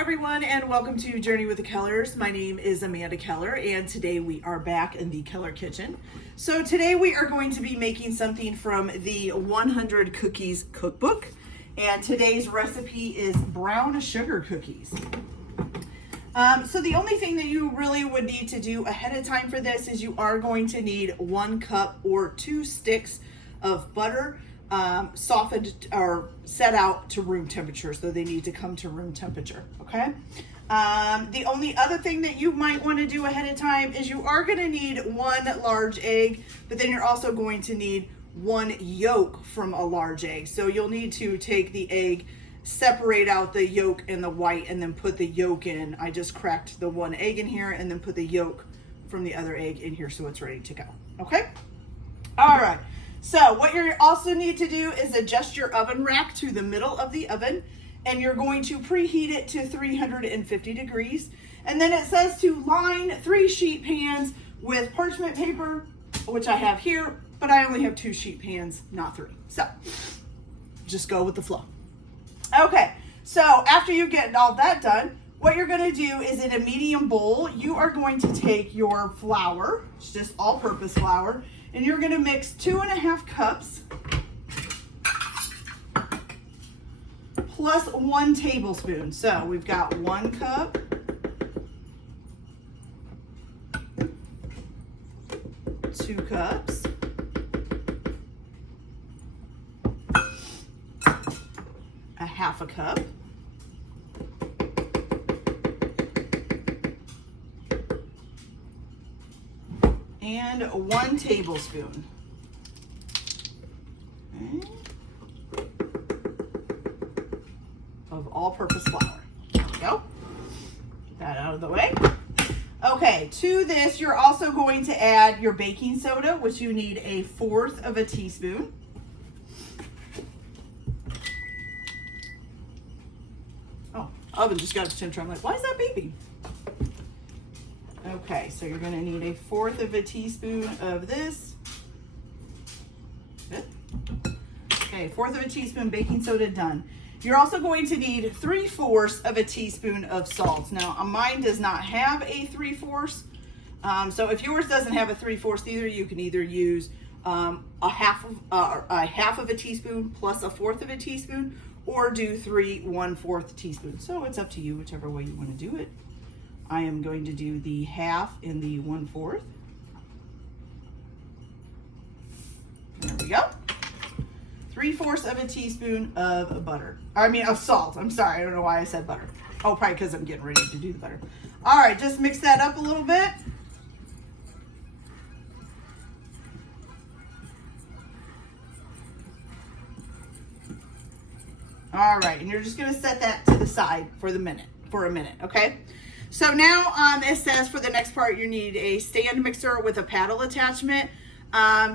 everyone, and welcome to Journey with the Kellers. My name is Amanda Keller, and today we are back in the Keller kitchen. So today we are going to be making something from the 100 Cookies cookbook, and today's recipe is brown sugar cookies. So the only thing that you really would need to do ahead of time for this is you are going to need 1 cup or 2 sticks of butter, softened or set out to room temperature, so they need to come to room temperature. Okay. The only other thing that you might want to do ahead of time is you are going to need 1 large egg, but then you're also going to need 1 yolk from a large egg. So you'll need to take the egg, separate out the yolk and the white, and then put the yolk in. I just cracked the 1 egg in here and then put the yolk from the other egg in here so it's ready to go. Okay. All right. So what you also need to do is adjust your oven rack to the middle of the oven, and you're going to preheat it to 350 degrees. And then it says to line 3 sheet pans with parchment paper, which I have here, but I only have 2 sheet pans, not 3. So just go with the flow. Okay, so after you get all that done, what you're going to do is in a medium bowl, you are going to take your flour, it's just all-purpose flour, and you're going to mix 2.5 cups plus 1 tablespoon. So we've got 1 cup, 2 cups, a 1/2 cup, and 1 tablespoon. Okay. Of all-purpose flour. There we go. Get that out of the way. Okay, to this you're also going to add your baking soda, which you need 1/4 teaspoon. Oh, oven just got its temperature. I'm like, why is that beeping? Okay, so you're going to need 1/4 teaspoon of this. Good. Okay, 1/4 teaspoon baking soda done. You're also going to need 3/4 teaspoon of salt. Now, mine does not have a 3/4. So if yours doesn't have a 3/4 either, you can either use a half of a teaspoon plus 1/4 teaspoon, or do 3 1/4 teaspoons. So it's up to you, whichever way you want to do it. I am going to do the 1/2 and the 1/4. There we go. 3/4 teaspoon of butter. Of salt. I'm sorry, I don't know why I said butter. Oh, probably because I'm getting ready to do the butter. All right, just mix that up a little bit. All right, and you're just gonna set that to the side for a minute, okay? So now it says for the next part you need a stand mixer with a paddle attachment.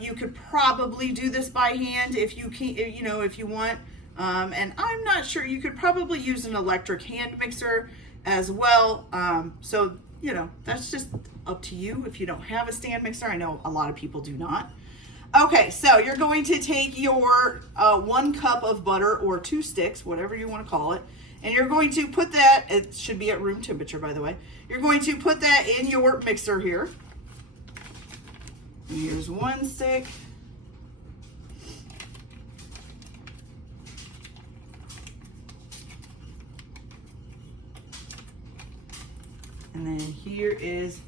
You could probably do this by hand if you can, if you want. And I'm not sure, you could probably use an electric hand mixer as well. So that's just up to you if you don't have a stand mixer. I know a lot of people do not. Okay, so you're going to take your 1 cup of butter, or 2 sticks, whatever you want to call it, and you're going to put that, it should be at room temperature, by the way. You're going to put that in your mixer here. And here's 1 stick. And then here is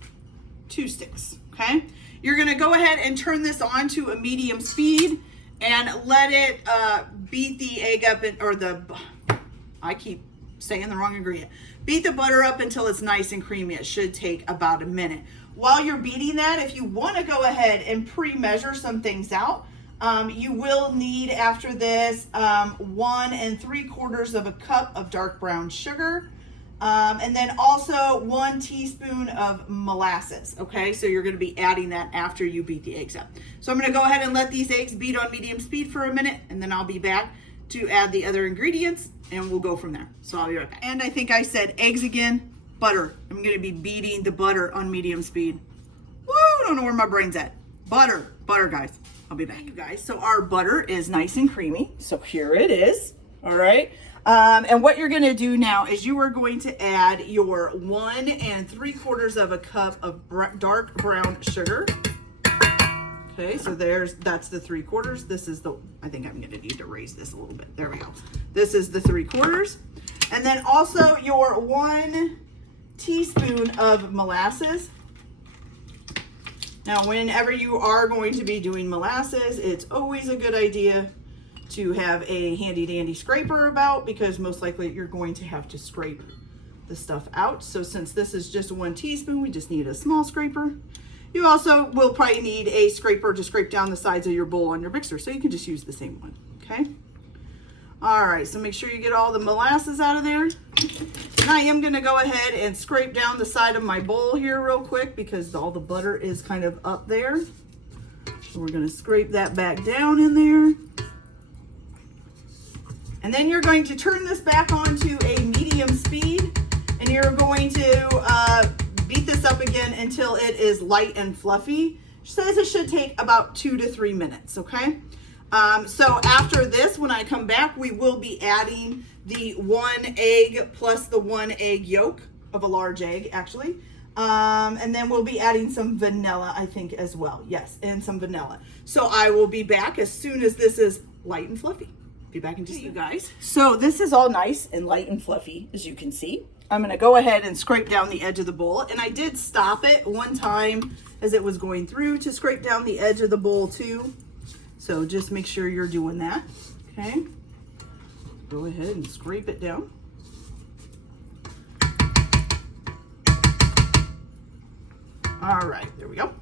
2 sticks, okay? You're gonna go ahead and turn this on to a medium speed and let it beat the egg up, I keep saying the wrong ingredient. Beat the butter up until it's nice and creamy. It should take about a minute. While you're beating that, if you wanna go ahead and pre-measure some things out, you will need after this 1 3/4 cup of dark brown sugar. And then also 1 teaspoon of molasses, okay? So you're gonna be adding that after you beat the eggs up. So I'm gonna go ahead and let these eggs beat on medium speed for a minute, and then I'll be back to add the other ingredients, and we'll go from there. So I'll be right back. And I think I said eggs again, butter. I'm gonna be beating the butter on medium speed. Woo, don't know where my brain's at. Butter, guys. I'll be back, you guys. So our butter is nice and creamy. So here it is. All right. And what you're going to do now is you are going to add your 1 3/4 cup of dark brown sugar. Okay, so that's the 3/4. This is I think I'm going to need to raise this a little bit. There we go. This is the 3/4. And then also your 1 teaspoon of molasses. Now, whenever you are going to be doing molasses, it's always a good idea to have a handy dandy scraper about, because most likely you're going to have to scrape the stuff out. So since this is just 1 teaspoon, we just need a small scraper. You also will probably need a scraper to scrape down the sides of your bowl on your mixer, so you can just use the same one, okay? All right, so make sure you get all the molasses out of there. And I am gonna go ahead and scrape down the side of my bowl here real quick because all the butter is kind of up there. So we're gonna scrape that back down in there. And then you're going to turn this back on to a medium speed, and you're going to beat this up again until it is light and fluffy. It says it should take about 2 to 3 minutes, okay? So after this, when I come back, we will be adding the 1 egg plus the 1 egg yolk of a large egg, actually. And then we'll be adding some vanilla, I think, as well. Yes, and some vanilla. So I will be back as soon as this is light and fluffy. Be back in just a minute, guys. So this is all nice and light and fluffy, as you can see. I'm gonna go ahead and scrape down the edge of the bowl. And I did stop it one time as it was going through to scrape down the edge of the bowl too. So just make sure you're doing that, okay? Go ahead and scrape it down. All right, there we go.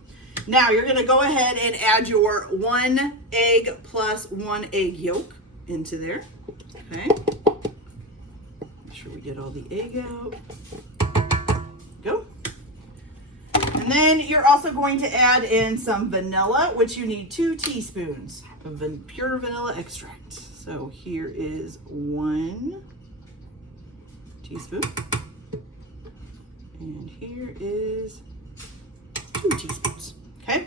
Now you're gonna go ahead and add your 1 egg plus 1 egg yolk into there, okay? Make sure we get all the egg out. Go. And then you're also going to add in some vanilla, which you need 2 teaspoons of pure vanilla extract. So here is 1 teaspoon. And here is 2 teaspoons, okay?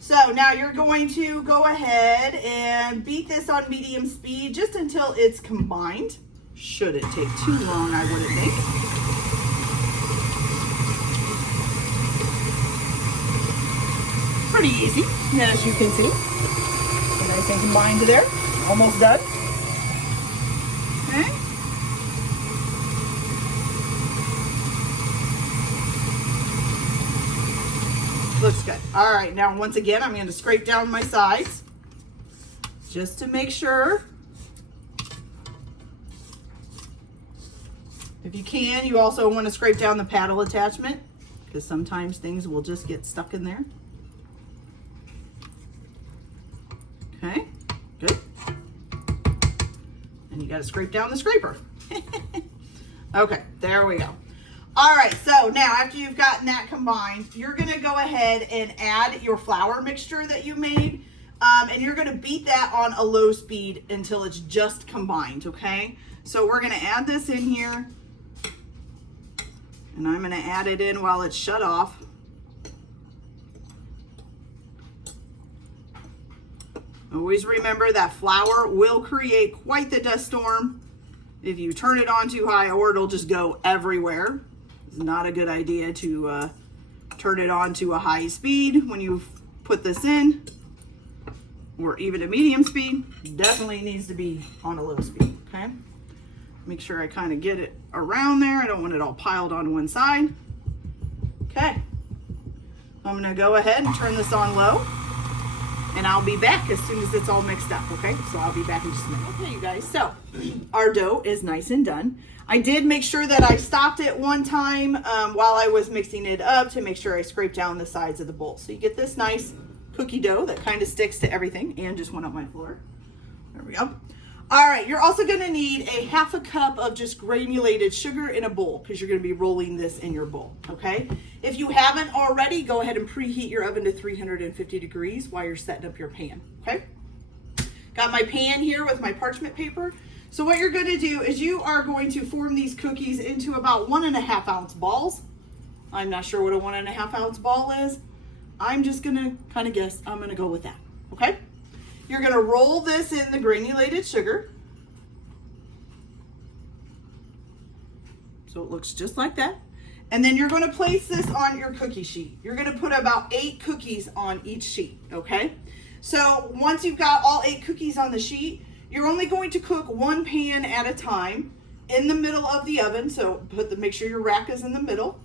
So now you're going to go ahead and beat this on medium speed just until it's combined. Should it take too long, I wouldn't think. Pretty easy, as you can see. So nice and combined there. Almost done. Okay. Looks good. All right, now once again, I'm going to scrape down my sides just to make sure. If you can, you also want to scrape down the paddle attachment because sometimes things will just get stuck in there. Okay, good. And you got to scrape down the scraper. Okay, there we go. All right, so now after you've gotten that combined, you're gonna go ahead and add your flour mixture that you made, and you're gonna beat that on a low speed until it's just combined, okay? So we're gonna add this in here, and I'm gonna add it in while it's shut off. Always remember that flour will create quite the dust storm if you turn it on too high, or it'll just go everywhere. It's not a good idea to turn it on to a high speed when you put this in, or even a medium speed. Definitely needs to be on a low speed, okay? Make sure I kind of get it around there. I don't want it all piled on one side. Okay, I'm gonna go ahead and turn this on low, and I'll be back as soon as it's all mixed up, okay? So I'll be back in just a minute. Okay, you guys, so our dough is nice and done. I did make sure that I stopped it one time while I was mixing it up to make sure I scraped down the sides of the bowl. So you get this nice cookie dough that kind of sticks to everything, and just went up my floor. There we go. All right, you're also gonna need a 1/2 cup of just granulated sugar in a bowl because you're gonna be rolling this in your bowl, okay? If you haven't already, go ahead and preheat your oven to 350 degrees while you're setting up your pan, okay? Got my pan here with my parchment paper. So what you're gonna do is you are going to form these cookies into about 1.5 ounce balls. I'm not sure what a 1.5 ounce ball is. I'm just gonna kind of guess. I'm gonna go with that, okay? You're gonna roll this in the granulated sugar. So it looks just like that. And then you're going to place this on your cookie sheet. You're going to put about 8 cookies on each sheet, okay? So once you've got all 8 cookies on the sheet, you're only going to cook 1 pan at a time in the middle of the oven. So make sure your rack is in the middle.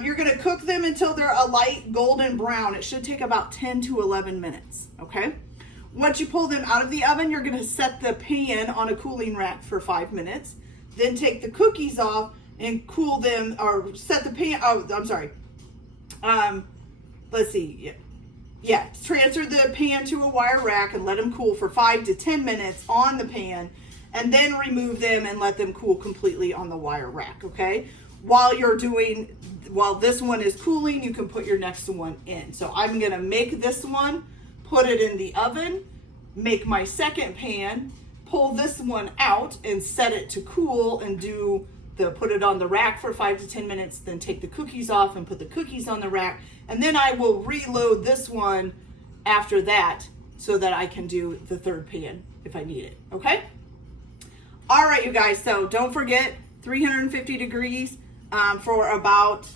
You're going to cook them until they're a light golden brown. It should take about 10 to 11 minutes, okay? Once you pull them out of the oven, you're going to set the pan on a cooling rack for 5 minutes. Then take the cookies off and cool them, or set the pan, oh, I'm sorry. Let's see. Yeah, transfer the pan to a wire rack and let them cool for 5 to 10 minutes on the pan, and then remove them and let them cool completely on the wire rack, okay? While this one is cooling, you can put your next one in. So I'm gonna make this one, put it in the oven, make my second pan, pull this one out and set it to cool and put it on the rack for 5 to 10 minutes, then take the cookies off and put the cookies on the rack. And then I will reload this one after that so that I can do the third pan if I need it, okay? All right, you guys, so don't forget 350 degrees for about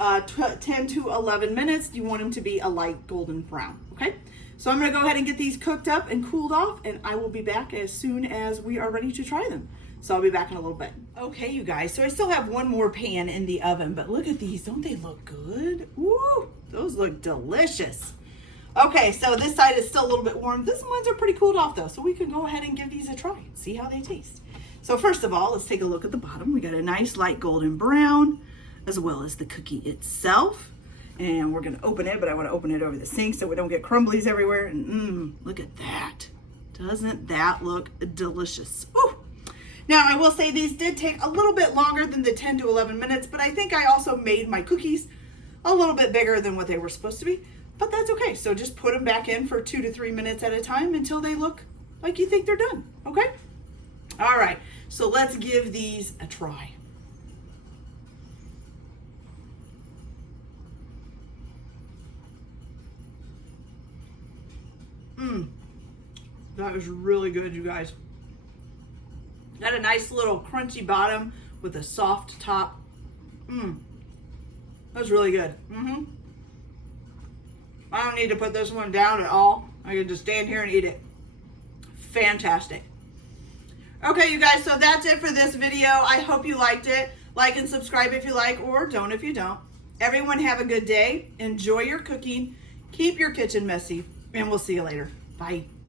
10 to 11 minutes. You want them to be a light golden brown, okay? So I'm gonna go ahead and get these cooked up and cooled off, and I will be back as soon as we are ready to try them. So I'll be back in a little bit. Okay, you guys, so I still have one more pan in the oven, but look at these, don't they look good? Ooh, those look delicious. Okay, so this side is still a little bit warm. These ones are pretty cooled off though, so we can go ahead and give these a try and see how they taste. So first of all, let's take a look at the bottom. We got a nice light golden brown, as well as the cookie itself. And we're gonna open it, but I wanna open it over the sink so we don't get crumblies everywhere. And look at that. Doesn't that look delicious? Ooh. Now, I will say these did take a little bit longer than the 10 to 11 minutes, but I think I also made my cookies a little bit bigger than what they were supposed to be, but that's okay. So just put them back in for 2 to 3 minutes at a time until they look like you think they're done, okay? All right, so let's give these a try. That is really good, you guys. Got a nice little crunchy bottom with a soft top. That's really good. I don't need to put this one down at all. I can just stand here and eat it. Fantastic. Okay, you guys, so that's it for this video. I hope you liked it. Like and subscribe if you like, or don't if you don't. Everyone have a good day. Enjoy your cooking. Keep your kitchen messy, and we'll see you later. Bye.